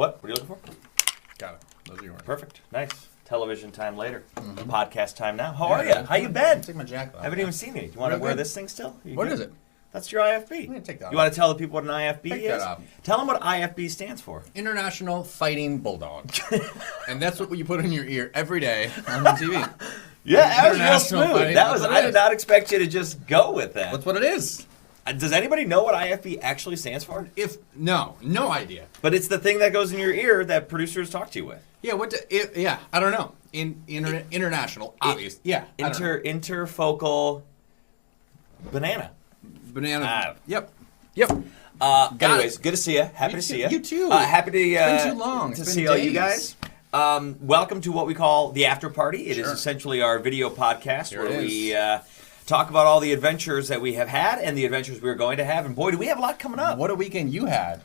What? What are you looking for? Got it. Those are yours. Perfect. Nice. Television time later. Podcast time now. How are you? How you been? Take my jacket off. I haven't even seen you. Do you want to wear this thing still? What is it? That's your IFB. I'm gonna take that off. You want to tell the people what an IFB Take is? that off. Tell them what IFB stands for. International Fighting Bulldog. And that's what you put in your ear every day on the TV. Yeah, that was real International smooth. Fighting- That was. that's what I it did is. not expect you to just go with that. That's what it is. Does anybody know what IFB actually stands for? No idea. But it's the thing that goes in your ear that producers talk to you with. Yeah, I don't know. International, obvious. Yeah. Interfocal banana. Banana. Yep. Anyways, good to see you. Happy to see you. You too. Happy to It's been too long. to It's see been all you days. guys. Welcome to what we call the After Party. It is Sure. essentially our video podcast Here where it we is. talk about all the adventures that we have had and the adventures we're going to have. And boy, do we have a lot coming up. What a weekend you had.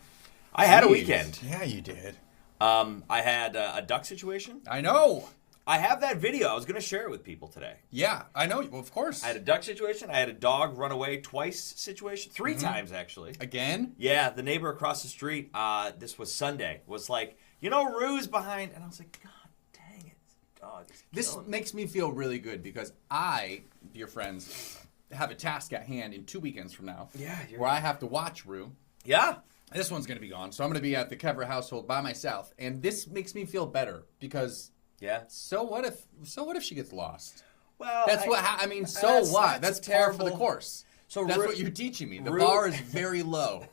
I had a Jeez. weekend. Yeah, you did. I had a duck situation. I know. I have that video. I was going to share it with people today. Yeah, I know. Well, of course. I had a duck situation. I had a dog run away twice situation. 3 times, actually. Again? Yeah, the neighbor across the street, this was Sunday, was like, Rue's behind. And I was like, God dang it, this dog is This killing me. makes me feel really good because I, dear friends, have a task at hand in 2 weekends from now. Yeah, where I have to watch Rue. Yeah. This one's going to be gone, so I'm going to be at the Kevra household by myself, and this makes me feel better because Yeah. so what if she gets lost? Well, That's so that's- what? that's That's par for the terrible. course. So That's Rue- what you're teaching me. The Rue- bar is very low.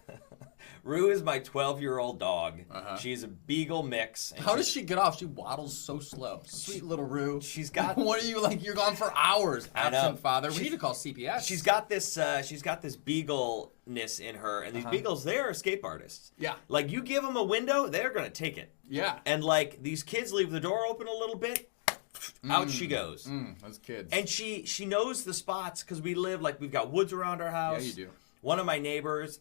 Rue is my 12-year-old dog. Uh-huh. She's a beagle mix. And How does she get off? She waddles so slow. Sweet little Rue. She's got- What are you like? You're gone for hours. I know. Absent father. We need to call CPS. She's got this beagle-ness in her, and these beagles, they are escape artists. Yeah. Like, you give them a window, they're going to take it. Yeah. And, like, these kids leave the door open a little bit, out she goes. Those kids. And she knows the spots because we've got woods around our house. Yeah, you do. One of my neighbors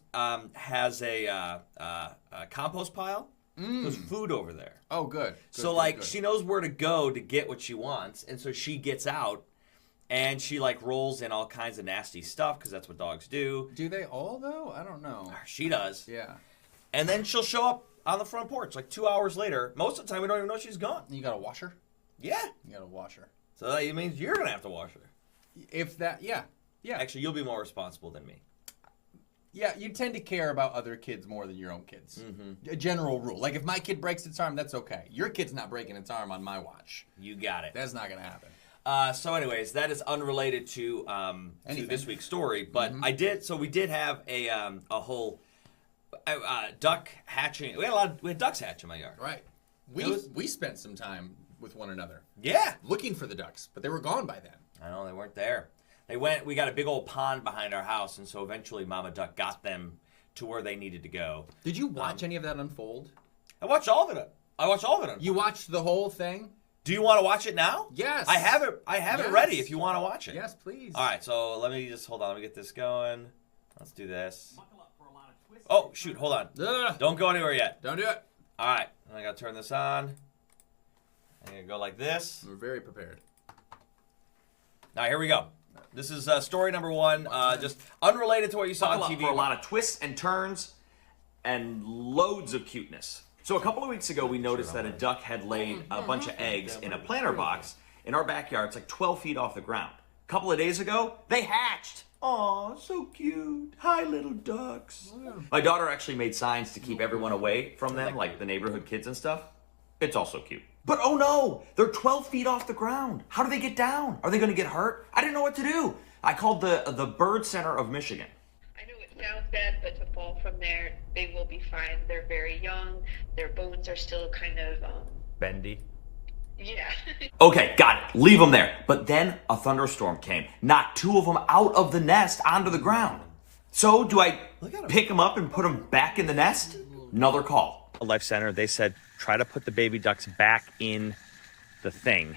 has a compost pile. There's food over there. Oh, good. So she knows where to go to get what she wants, and so she gets out, and she rolls in all kinds of nasty stuff because that's what dogs do. Do they all though? I don't know. She does. Yeah. And then she'll show up on the front porch 2 hours later. Most of the time, we don't even know she's gone. You got to wash her. Yeah. You got to wash her. So that means you're gonna have to wash her. If that, yeah. Actually, you'll be more responsible than me. Yeah, you tend to care about other kids more than your own kids. A general rule. Like, if my kid breaks its arm, that's okay. Your kid's not breaking its arm on my watch. You got it. That's not going to happen. So anyways, that is unrelated to this week's story, but we did have a whole duck hatching. We had ducks hatch in my yard. Right. We spent some time with one another. Yeah. Looking for the ducks, but they were gone by then. I know, they weren't there. We got a big old pond behind our house, and so eventually Mama Duck got them to where they needed to go. Did you watch any of that unfold? I watched all of it. Unfold. You watched the whole thing? Do you want to watch it now? Yes. I have it ready if you want to watch it. Yes, please. All right, so let me just hold on. Let me get this going. Let's do this. Oh, shoot, hold on. Ugh. Don't go anywhere yet. Don't do it. All right, I got to turn this on. I'm going to go like this. We're very prepared. Now, here we go. This is story number 1, just unrelated to what you saw on TV. For a lot of twists and turns and loads of cuteness. So a couple of weeks ago, we noticed that a duck had laid a bunch of eggs in a planter box in our backyard. It's 12 feet off the ground. A couple of days ago, they hatched. Aw, so cute. Hi, little ducks. My daughter actually made signs to keep everyone away from them, like the neighborhood kids and stuff. It's also cute. But oh no, they're 12 feet off the ground. How do they get down? Are they going to get hurt? I didn't know what to do. I called the Bird Center of Michigan. I know it sounds bad, but to fall from there, they will be fine. They're very young. Their bones are still kind of, Bendy. yeah. Okay, got it. Leave them there. But then a thunderstorm came. Knocked 2 of them out of the nest onto the ground. So do I pick them up and put them back in the nest? Another call. Life Center, they said, try to put the baby ducks back in the thing.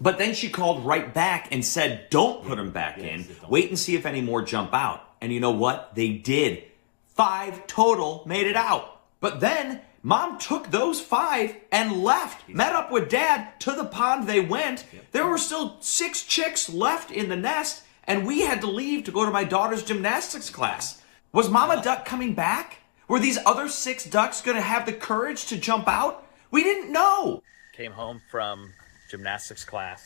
But then she called right back and said, don't put them back in. Wait and see if any more jump out. And you know what? They did. 5 total made it out. But then Mom took those 5 and left. Met up with Dad. To the pond they went. There were still 6 chicks left in the nest, and we had to leave to go to my daughter's gymnastics class. Was Mama Duck coming back? Were these other 6 ducks going to have the courage to jump out? We didn't know. Came home from gymnastics class.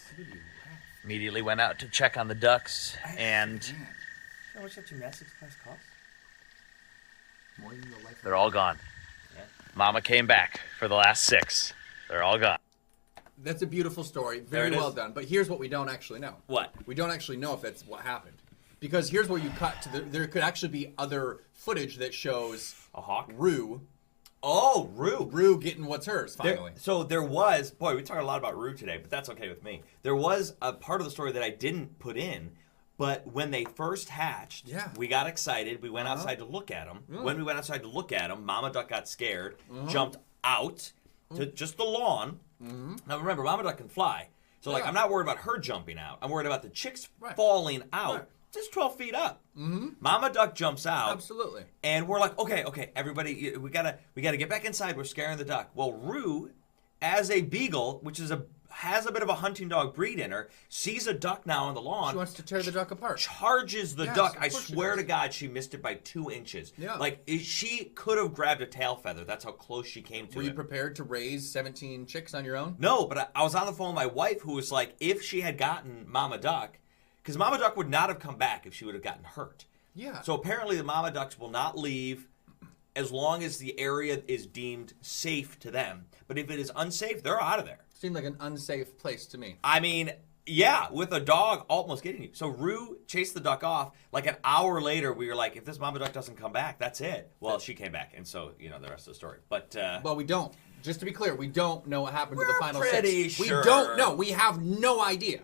Immediately went out to check on the ducks, and How much that gymnastics class cost? they're all gone. Mama came back for the last 6. They're all gone. That's a beautiful story. Very well done. But here's what we don't actually know. What? We don't actually know if that's what happened. Because here's where you cut to there could actually be other footage that shows A hawk? Rue. Oh, Rue. Rue getting what's hers, finally. There was, boy, we talked a lot about Rue today, but that's okay with me. There was a part of the story that I didn't put in, but when they first hatched, we got excited. We went outside to look at them. When we went outside to look at them, Mama Duck got scared, jumped out to just the lawn. Now remember, Mama Duck can fly. So I'm not worried about her jumping out. I'm worried about the chicks falling out. Just 12 feet up. Mama Duck jumps out. Absolutely. And we're like, okay, everybody, we gotta get back inside. We're scaring the duck. Well, Rue, as a beagle, which has a bit of a hunting dog breed in her, sees a duck now on the lawn. She wants to tear the duck apart. Charges the duck. I swear to God, she missed it by 2 inches. Yeah. She could have grabbed a tail feather. That's how close she came to it. Were you prepared to raise 17 chicks on your own? No, but I was on the phone with my wife, who was like, if she had gotten Mama Duck, because Mama Duck would not have come back if she would have gotten hurt. Yeah. So apparently the Mama Ducks will not leave as long as the area is deemed safe to them. But if it is unsafe, they're out of there. Seemed like an unsafe place to me. I mean, yeah, with a dog almost getting you. So Rue chased the duck off. Like an hour later, we were like, if this Mama Duck doesn't come back, that's it. Well, she came back, and so, the rest of the story. But well, we don't. Just to be clear, we don't know what happened to the final pretty 6. sure. We don't know. We have no idea.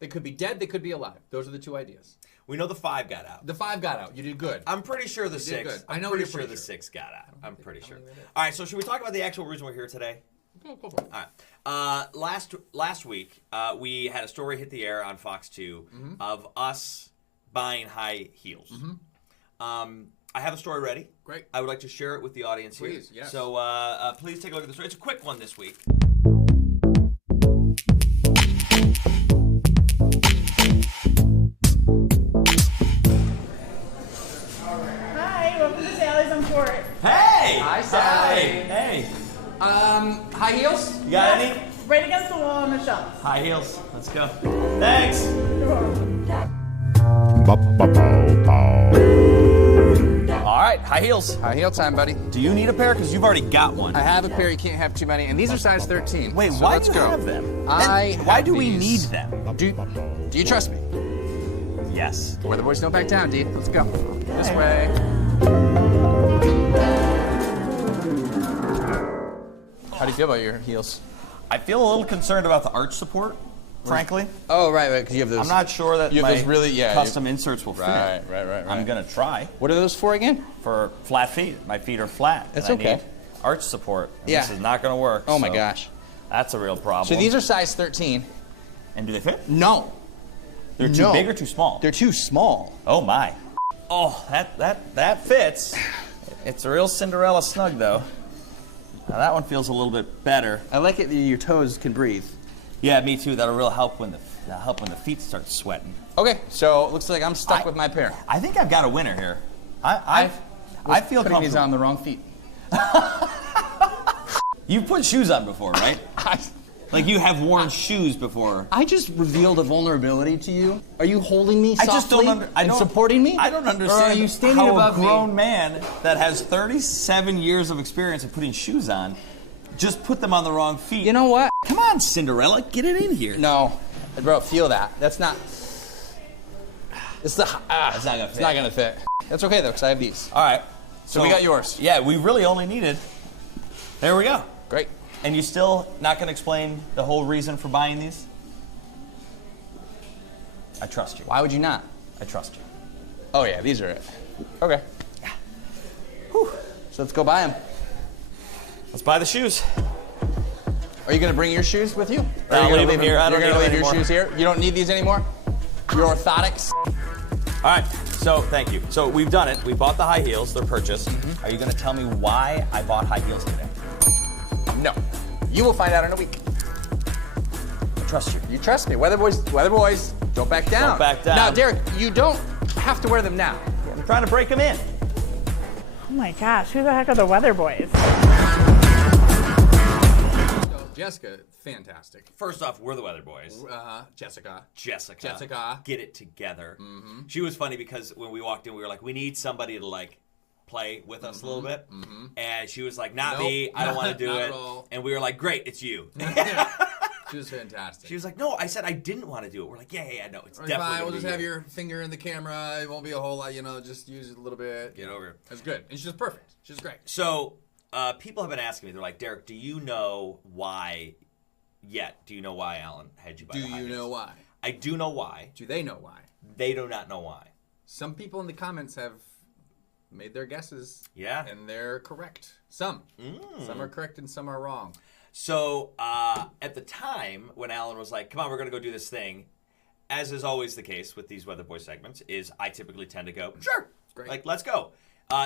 They could be dead. They could be alive. Those are the 2 ideas. we know the 5 got out. The 5 got out. You did good. I'm pretty sure the You did 6. good. I'm I know pretty you're sure pretty the sure. 6 got out. I'm pretty sure. All right, so should we talk about the actual reason we're here today? Go for it. All right. Last week, we had a story hit the air on Fox 2 of us buying high heels. I have a story ready. Great. I would like to share it with the audience here. Please, yes. So please take a look at the story. It's a quick one this week. Hi, welcome to Sally's on Court. Hey! Hi, Sally. Hey! High heels? You got any? Right against the wall on the shelf. High heels. Let's go. Thanks! All right, high heels. High heel time, buddy. Do you need a pair? Because you've already got one. I have a pair. You can't have too many, and these are size 13. Wait, so why let's do you go. have them? Why do we need them? Do you trust me? Yes. Where the boys don't back down, D. Let's go. This way. How do you feel about your heels? I feel a little concerned about the arch support, frankly. Oh, right, because you have those. I'm not sure that you have my those really, custom inserts will fit. Right. I'm going to try. What are those for again? For flat feet. My feet are flat. That's and I okay. need arch support. And Yeah. This is not going to work. Oh, my so gosh. That's a real problem. So these are size 13. And do they fit? No. They're too big or too small? They're too small. Oh, my. Oh, that fits. It's a real Cinderella snug, though. Now, that one feels a little bit better. I like it that your toes can breathe. Yeah, me too. That'll really help when the feet start sweating. Okay, so it looks like I'm stuck with my pair. I think I've got a winner here. I feel putting these comfortable. on the wrong feet. You've put shoes on before, right? Like you have worn shoes before. I just revealed a vulnerability to you. Are you holding me softly I just don't and supporting me? I don't understand Or are you standing how above a grown me? man that has 37 years of experience of putting shoes on just put them on the wrong feet. You know what? Come on, Cinderella, get it in here. No, bro, feel that. That's not. It's the. It's not gonna fit. It's not gonna fit. That's okay though, because I have these. All right. So we got yours. Yeah, we really only needed. There we go. Great. And you still not going to explain the whole reason for buying these? I trust you. Why would you not? I trust you. Oh yeah, these are it. Okay. Whew. So let's go buy them. Let's buy the shoes. Are you gonna bring your shoes with you? Or I'll are you gonna leave them here. I don't You're need gonna them leave your anymore. shoes here. You don't need these anymore. Your orthotics. All right. So thank you. So we've done it. We bought the high heels. They're purchased. Are you going to tell me why I bought high heels today? No. You will find out in a week. I trust you. You trust me. Weatherboys, don't back down. Don't back down. Now, Derek, you don't have to wear them now. I'm trying to break them in. Oh my gosh, who the heck are the Weatherboys? So, Jessica, fantastic. First off, we're the Weatherboys. Jessica. Get it together. Mm-hmm. She was funny because when we walked in, we were like, we need somebody to like play with us a little bit. Mm-hmm. And she was like, not me. I don't want to do it. And we were like, great, it's you. She was fantastic. She was like, no, I said I didn't want to do it. We're like, yeah, no, it's definitely fine. We'll just you. have your finger in the camera. It won't be a whole lot, just use it a little bit. Get over it. That's good. And she's just perfect. She's great. So people have been asking me, they're like, Derek, do you know why Alan had you by the high Do you know why? I do know why. Do they know why? They do not know why. Some people in the comments have made their guesses. Yeah. And they're correct. Some. Some are correct and some are wrong. So at the time when Alan was like, come on, we're going to go do this thing, as is always the case with these Weatherboy segments, is I typically tend to go, sure, great. Like, let's go.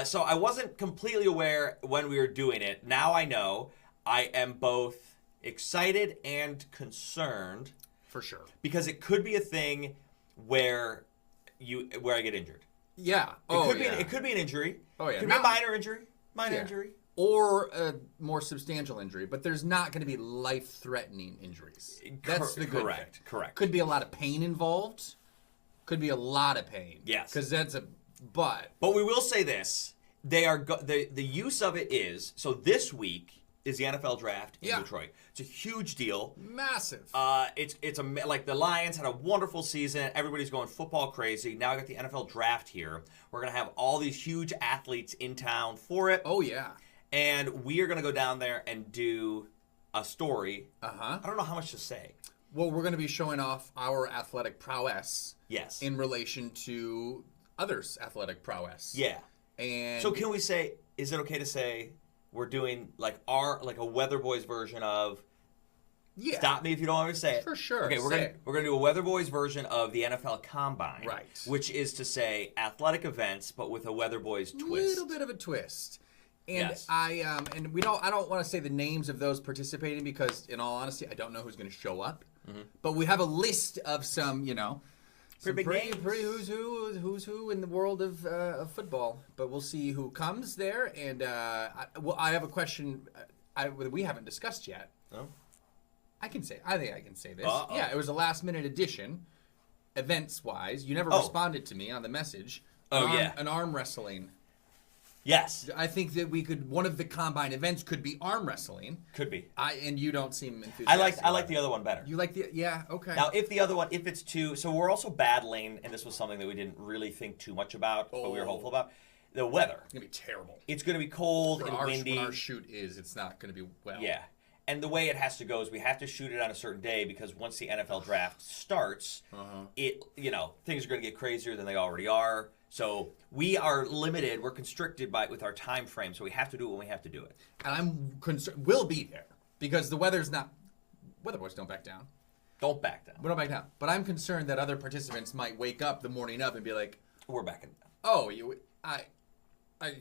So I wasn't completely aware when we were doing it. Now I know. I am both excited and concerned. For sure. Because it could be a thing where I get injured. Yeah. It could be an injury. Oh, yeah. It could be a minor injury. Injury. Or a more substantial injury, but there's not going to be life-threatening injuries. That's the good thing. Correct. Could be a lot of pain involved. Could be a lot of pain. Yes. Because that's a but. But we will say this: they are the use of it is so. This week is the NFL draft in Detroit. It's a huge deal. Massive. It's like the Lions had a wonderful season. Everybody's going football crazy. Now I got the NFL draft here. We're gonna have all these huge athletes in town for it. Oh yeah. And we are going to go down there and do a story. Uh-huh. I don't know how much to say. Well, we're going to be showing off our athletic prowess. Yes. In relation to others' athletic prowess. Yeah. And so can we say, is it okay to say we're doing like a Weatherboys version of Stop me if you don't want me to say it. For sure. Okay, we're gonna do a Weatherboys version of the NFL Combine. Right. Which is to say athletic events but with a Weatherboys twist. A little bit of a twist. And yes. I don't want to say the names of those participating because, in all honesty, I don't know who's going to show up. Mm-hmm. But we have a list of some, pretty who's who in the world of football. But we'll see who comes there. And I have a question we haven't discussed yet. No. I think I can say this. Uh-oh. Yeah, it was a last-minute addition, events-wise. You never responded to me on the message. An arm wrestling. Yes. I think that one of the combine events could be arm wrestling. Could be. And you don't seem enthusiastic. I like the other one better. You like okay. Now, if it's too, so we're also battling, and this was something that we didn't really think too much about, but we were hopeful about, the weather. It's going to be terrible. It's going to be cold and windy. When our shoot it's not going to be well. Yeah. And the way it has to go is we have to shoot it on a certain day because once the NFL draft starts, things are going to get crazier than they already are. So we are limited. We're constricted with our time frame. So we have to do it when we have to do it. And I'm concerned. We'll be there because the weather's not. Weatherboys don't back down. Don't back down. We don't back down. But I'm concerned that other participants might wake up the morning up and be like, "We're backing down." Oh, I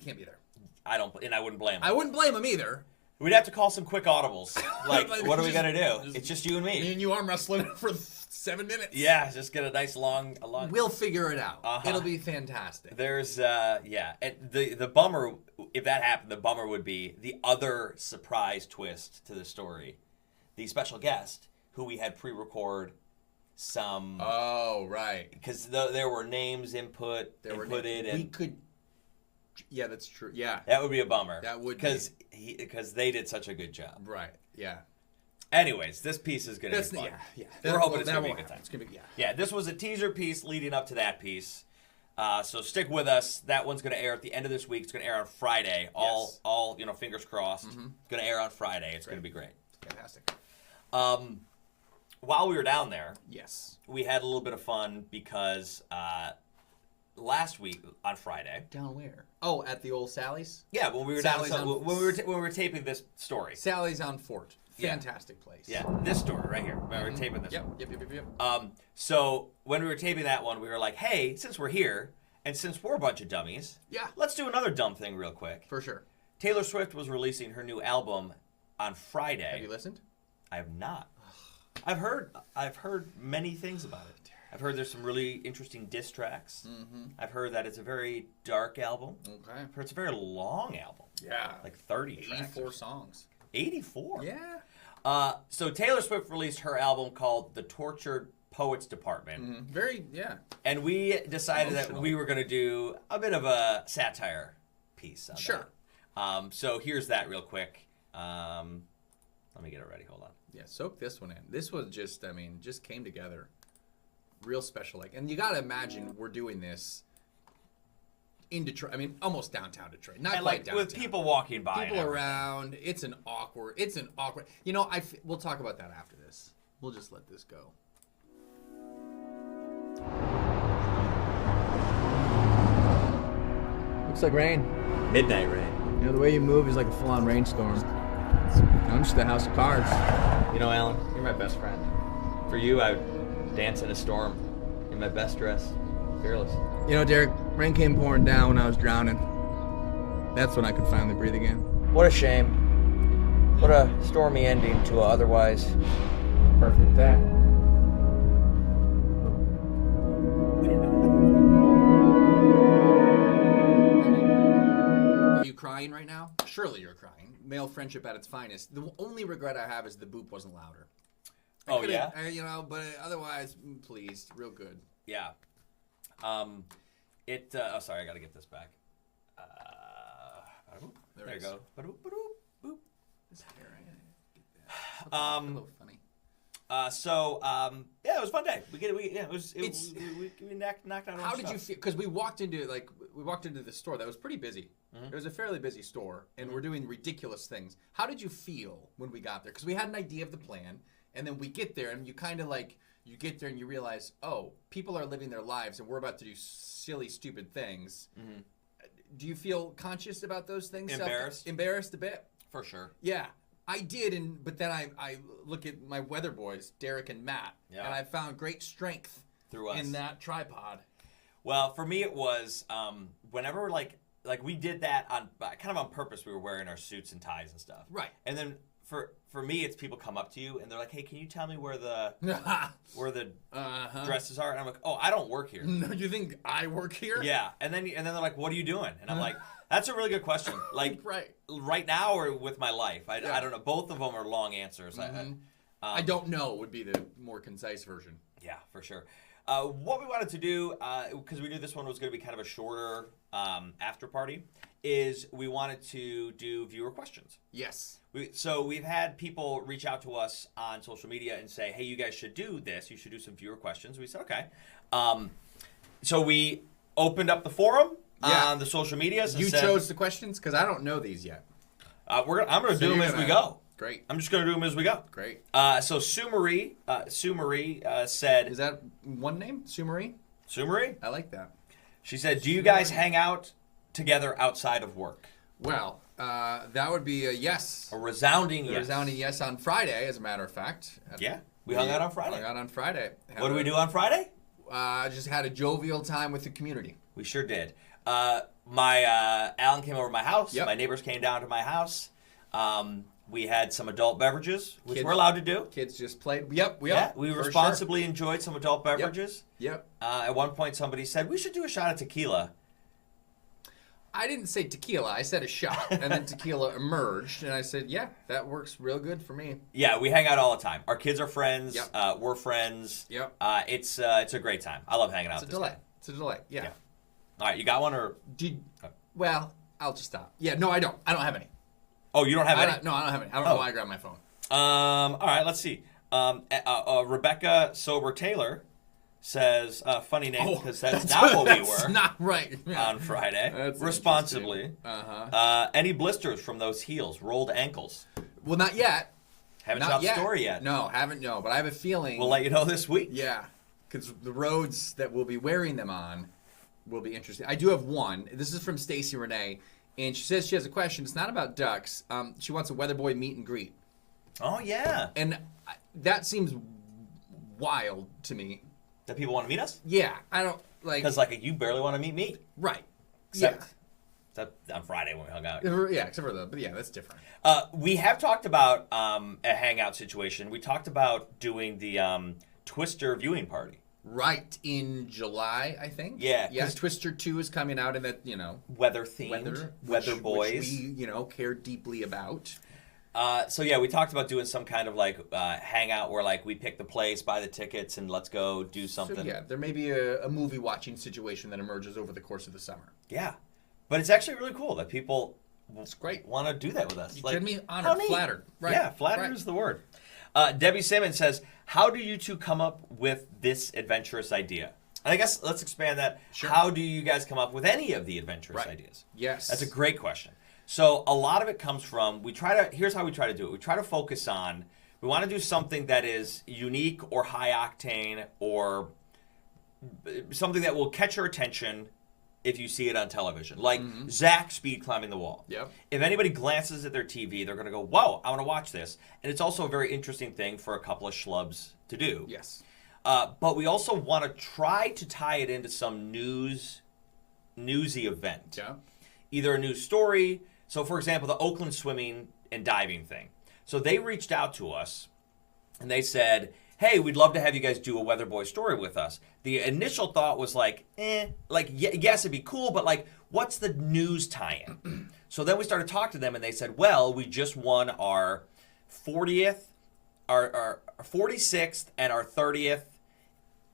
can't be there. I wouldn't blame them. I wouldn't blame them either. We'd have to call some quick audibles. Like, what are we going to do? It's just you and me. Me and you arm wrestling for 7 minutes. Yeah, just get a nice long... We'll figure it out. It'll be fantastic. There's, and the bummer, if that happened, the bummer would be the other surprise twist to the story. The special guest, who we had pre-record some... Oh, right. Because there were names inputted. We could... Yeah, that's true. Yeah. That would be a bummer. That would because they did such a good job. Right. Yeah. Anyways, this piece is going to be fun. Yeah. We're hoping it's going to be a good time. It's gonna be, Yeah, this was a teaser piece leading up to that piece. So stick with us. That one's going to air at the end of this week. It's going to air on Friday. All fingers crossed. Mm-hmm. It's going to air on Friday. It's going to be great. Fantastic. While we were down there, yes, we had a little bit of fun because last week on Friday. Down where? Oh, at the old Sally's? Yeah, when we were Sally's when we were taping this story. Sally's on Fort. Fantastic place. Yeah, this story right here. We were taping this one. Yep. So when we were taping that one, we were like, hey, since we're here, and since we're a bunch of dummies, let's do another dumb thing real quick. For sure. Taylor Swift was releasing her new album on Friday. Have you listened? I have not. I've heard many things about it. I've heard there's some really interesting diss tracks. Mm-hmm. I've heard that it's a very dark album. Okay. I've heard it's a very long album. Yeah. Like 30 tracks. 84 songs. 84? Yeah. So Taylor Swift released her album called The Tortured Poets Department. Mm-hmm. Very, yeah. And we decided that we were going to do a bit of a satire piece on Sure. that. So here's that real quick. Let me get it ready. Hold on. Yeah, soak this one in. This was just, just came together. Real special. And you got to imagine we're doing this in Detroit. Almost downtown Detroit. Not and quite downtown. with people walking by. People around. It's an awkward. We'll talk about that after this. We'll just let this go. Looks like rain. Midnight rain. The way you move is like a full-on rainstorm. I'm just a house of cards. Alan, you're my best friend. For you, I would dance in a storm in my best dress. Fearless. Derek, rain came pouring down when I was drowning. That's when I could finally breathe again. What a shame. What a stormy ending to a otherwise Perfect day. Are you crying right now? Surely you're crying. Male friendship at its finest. The only regret I have is the boop wasn't louder. Yeah? But otherwise, pleased. Real good. Yeah. Sorry, I got to get this back. There you go. Boop. A little funny. Yeah, it was a fun day. We knocked out all How the did stuff. you feel? Because we walked into the store that was pretty busy. Mm-hmm. It was a fairly busy store, and we're doing ridiculous things. How did you feel when we got there? Because we had an idea of the plan, and then we get there, and you kind of you get there and you realize, oh, people are living their lives, and we're about to do silly, stupid things. Mm-hmm. Do you feel conscious about those things? Embarrassed? Embarrassed a bit? For sure. Yeah. I did, but then I look at my Weatherboys, Derek and Matt, and I found great strength through us in that tripod. Well, for me it was whenever we did that on purpose. We were wearing our suits and ties and stuff, right? And then for me, it's people come up to you and they're like, "Hey, can you tell me where the dresses are?" And I'm like, "Oh, I don't work here." No, you think I work here? Yeah, and then they're like, "What are you doing?" And I'm like, "That's a really good question. Like, right now or with my life? I don't know. Both of them are long answers. Mm-hmm. I don't know would be the more concise version. Yeah, for sure. What we wanted to do, because we knew this one was going to be kind of a shorter after party, is we wanted to do viewer questions. Yes. So we've had people reach out to us on social media and say, hey, you guys should do this. You should do some viewer questions. We said, okay. So we opened up the forum on the social medias. You chose the questions? Because I don't know these yet. I'm going to do them as we go. Great. I'm just going to do them as we go. Great. So Sue Marie said... Is that one name? Sue Marie? Sue Marie? I like that. She said, do you guys hang out together outside of work? Well, that would be a yes. A resounding yes. A resounding yes on Friday, as a matter of fact. Yeah. We hung out on Friday. Hung out on Friday. What did we do on Friday? Just had a jovial time with the community. We sure did. Alan came over to my house. Yep. My neighbors came down to my house. We had some adult beverages, which we're allowed to do. Kids just played. Yep. We responsibly enjoyed some adult beverages. Yep. At one point, somebody said, we should do a shot of tequila. I didn't say tequila. I said a shot. And then tequila emerged. And I said, yeah, that works real good for me. Yeah, we hang out all the time. Our kids are friends. Yep. We're friends. Yep. It's a great time. I love hanging out with this guy. It's a delight. Yeah. All right, you got one or? Well, I'll just stop. Yeah, no, I don't. I don't have any. Oh, you don't have any? No, I don't have any. I don't know why I grabbed my phone. All right, let's see. Rebecca Sober Taylor says, funny name because that's not what we were. That's not right. On Friday. That's responsibly. Any blisters from those heels? Rolled ankles? Well, not yet. Haven't told the story yet. No, haven't. No, but I have a feeling. We'll let you know this week. Yeah, because the roads that we'll be wearing them on will be interesting. I do have one. This is from Stacy Renee, and she says she has a question. It's not about ducks. She wants a Weatherboy meet and greet. Oh, yeah. And that seems wild to me. That people want to meet us? Yeah, I don't like. Because you barely want to meet me. Right. Except on Friday when we hung out. Yeah, except for but yeah, that's different. We have talked about a hangout situation. We talked about doing the Twister viewing party. right in July, I think. Yeah. Yes, Twister 2 is coming out, and that, weather-themed. Weatherboys. Which we, care deeply about. So we talked about doing some kind of hangout where we pick the place, buy the tickets, and let's go do something. So there may be a movie watching situation that emerges over the course of the summer. Yeah, but it's actually really cool that people want to do that with us. You kidding me? Honored, flattered. Right. Yeah, flattered is the word. Debbie Simmons says, "How do you two come up with this adventurous idea?" And I guess let's expand that. Sure. How do you guys come up with any of the adventurous ideas? Yes, that's a great question. So a lot of it comes from, here's how we try to do it. We try to focus on, we want to do something that is unique or high octane or something that will catch your attention if you see it on television. Like Zach speed climbing the wall. Yep. If anybody glances at their TV, they're going to go, whoa, I want to watch this. And it's also a very interesting thing for a couple of schlubs to do. Yes. But we also want to try to tie it into some newsy event. Yeah. Either a news story. So, for example, the Oakland swimming and diving thing. So they reached out to us, and they said, hey, we'd love to have you guys do a Weatherboy story with us. The initial thought was yes, it'd be cool, but what's the news tie-in? So then we started talking to them, and they said, well, we just won our 40th, our 46th, and our 30th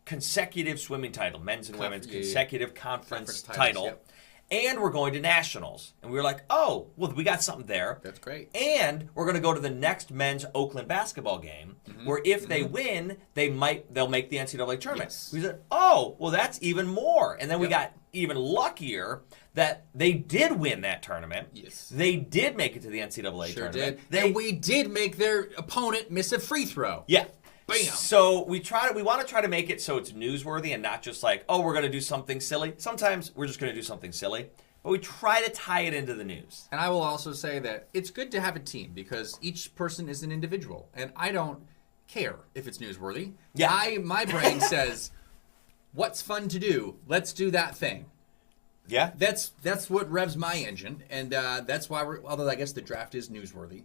consecutive swimming title, men's and women's consecutive conference title. Yep. And we're going to nationals. And we were like, oh, well, we got something there. That's great. And we're going to go to the next men's Oakland basketball game, where if they win, they'll make the NCAA tournament. Yes. We said, oh, well, that's even more. And then we got even luckier that they did win that tournament. Yes. They did make it to the NCAA tournament. And we did make their opponent miss a free throw. Yeah. Bam. So we want to try to make it so it's newsworthy and not just oh, we're going to do something silly. Sometimes we're just going to do something silly, but we try to tie it into the news. And I will also say that it's good to have a team because each person is an individual, and I don't care if it's newsworthy. Yeah. My brain says, what's fun to do? Let's do that thing. Yeah. That's what revs my engine, and that's why although I guess the draft is newsworthy.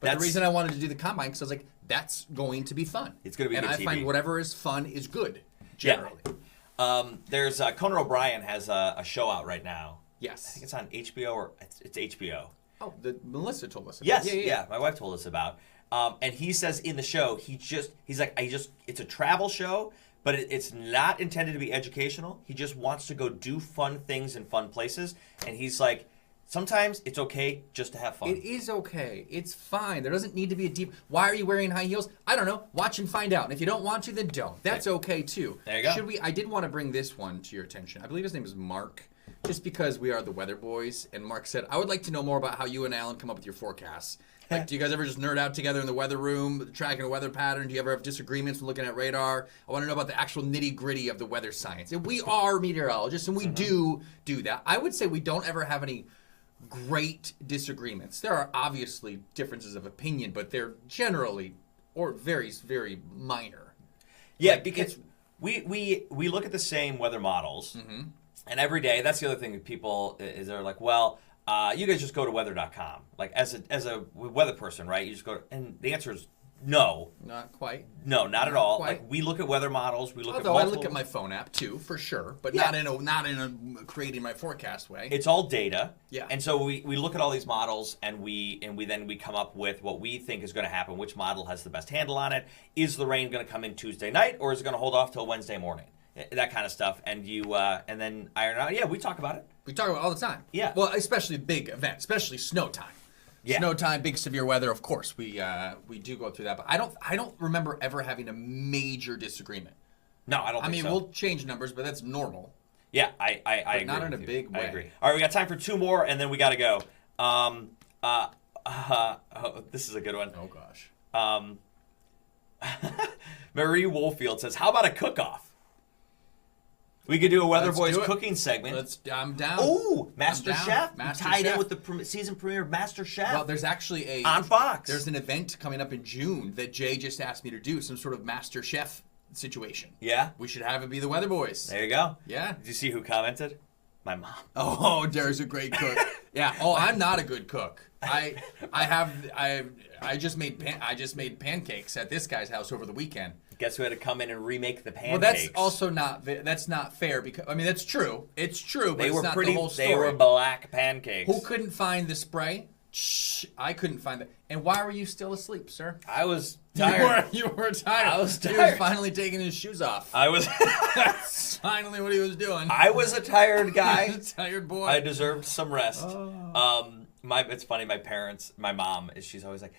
But the reason I wanted to do the combine because I was like, that's going to be fun. It's going to be good TV. And I find whatever is fun is good, generally. Yeah. There's Conan O'Brien has a show out right now. Yes. I think it's on HBO or it's HBO. Oh, Melissa told us about Yes, yeah. My wife told us about. And he says in the show, he's like, it's a travel show, but it's not intended to be educational. He just wants to go do fun things in fun places. And he's like, sometimes it's okay just to have fun. It is okay. It's fine. There doesn't need to be a deep... Why are you wearing high heels? I don't know. Watch and find out. And if you don't want to, then don't. That's okay, too. There you go. I did want to bring this one to your attention. I believe his name is Mark, just because we are the Weather Boys. And Mark said, I would like to know more about how you and Alan come up with your forecasts. Do you guys ever just nerd out together in the weather room, tracking a weather pattern? Do you ever have disagreements from looking at radar? I want to know about the actual nitty-gritty of the weather science. And we are meteorologists, and we do that. I would say we don't ever have any great disagreements. There are obviously differences of opinion, but they're generally or very, very minor. Yeah, because we look at the same weather models, and every day, that's the other thing that people is they're like, well, you guys just go to weather.com. Like as a weather person, right? You just go, and the answer is no. Not quite. No, not at all. Quite. Like we look at weather models. We look Although I look at my phone app too, for sure, but not in a creating my forecast way. It's all data. Yeah. And so we look at all these models and we come up with what we think is going to happen. Which model has the best handle on it? Is the rain going to come in Tuesday night, or is it going to hold off till Wednesday morning? That kind of stuff. And you and then iron out. Yeah, we talk about it. We talk about it all the time. Yeah. Well, especially big events, especially snow time. Yeah. Snow time, big severe weather. Of course, we do go through that, but I don't remember ever having a major disagreement. No, I don't. I mean, so. we'll change numbers, but that's normal. Yeah, I agree. Not in a big way. I agree. All right, we got time for two more, and then we got to go. This is a good one. Oh gosh. Marie Woolfield says, "How about a cook-off? We could do a Weatherboys cooking segment. I'm down. Oh, Master Chef. Tied Chef. in with the season premiere of Master Chef. Well, there's actually on Fox. There's an event coming up in June that Jay just asked me to do, some sort of Master Chef situation. Yeah. We should have it be the Weatherboys. There you go. Yeah. Did you see who commented? My mom. Oh, Dara's a great cook. Yeah. Oh, I'm not a good cook. I just made pancakes at this guy's house over the weekend. Guess who had to come in and remake the pancakes? Well, that's also not fair because I mean that's true. It's true, but it's not the whole story. They were black pancakes. Who couldn't find the spray? Shh, I couldn't find it. And why were you still asleep, sir? I was tired. You were tired. I was tired. He was finally taking his shoes off. I was. That's finally what he was doing. I was a tired guy. He was a tired boy. I deserved some rest. Oh. It's funny. My mom, she's always like,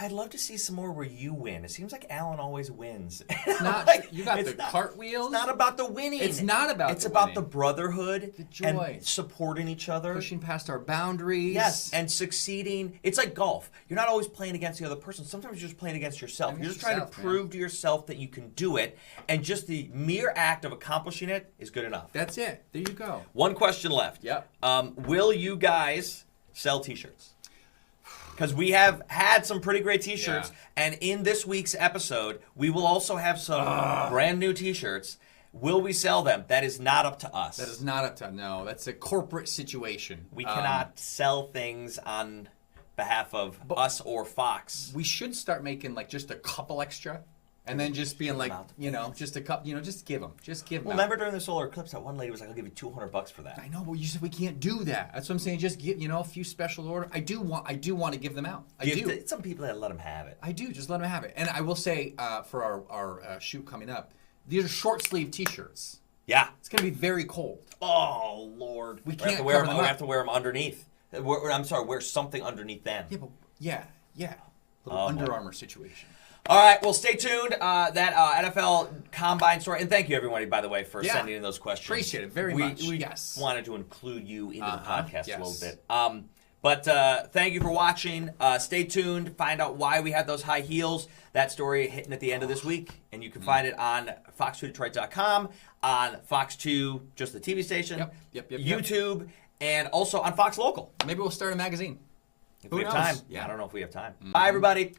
I'd love to see some more where you win. It seems like Alan always wins. It's not. Like, you got the cartwheels. It's not about the winning. It's not about. It's the about winning. the brotherhood, the joy, and supporting each other, pushing past our boundaries. Yes, and succeeding. It's like golf. You're not always playing against the other person. Sometimes you're just playing against yourself. You're just trying to prove to yourself that you can do it, and just the mere act of accomplishing it is good enough. That's it. There you go. One question left. Yep. Will you guys sell T-shirts? Because we have had some pretty great T-shirts, and in this week's episode, we will also have some brand new T-shirts. Will we sell them? That is not up to us. That is not up to no. That's a corporate situation. We cannot sell things on behalf of us or Fox. We should start making like just a couple extra. And then just being like, just a couple, just give them. Just give them. Well, remember during the solar eclipse, that one lady was like, I'll give you $200 for that. I know, but you said we can't do that. That's what I'm saying. Just get, a few special orders. I do want to give them out. I do. Some people that let them have it. I do. Just let them have it. And I will say, for our shoot coming up, these are short sleeve T-shirts. Yeah. It's going to be very cold. Oh, Lord. We can't we have to wear them underneath. I'm sorry, wear something underneath them. Yeah, but yeah. Little Under Armour situation. All right, well, stay tuned. That NFL Combine story. And thank you, everybody, by the way, for sending in those questions. Appreciate it very much. We yes. wanted to include you into the podcast a little bit. But thank you for watching. Stay tuned. Find out why we had those high heels. That story hitting at the end of this week. And you can find it on fox2detroit.com, on Fox 2, just the TV station, Yep. YouTube, and also on Fox Local. Maybe we'll start a magazine. If we have time. Yeah. I don't know if we have time. Bye, everybody.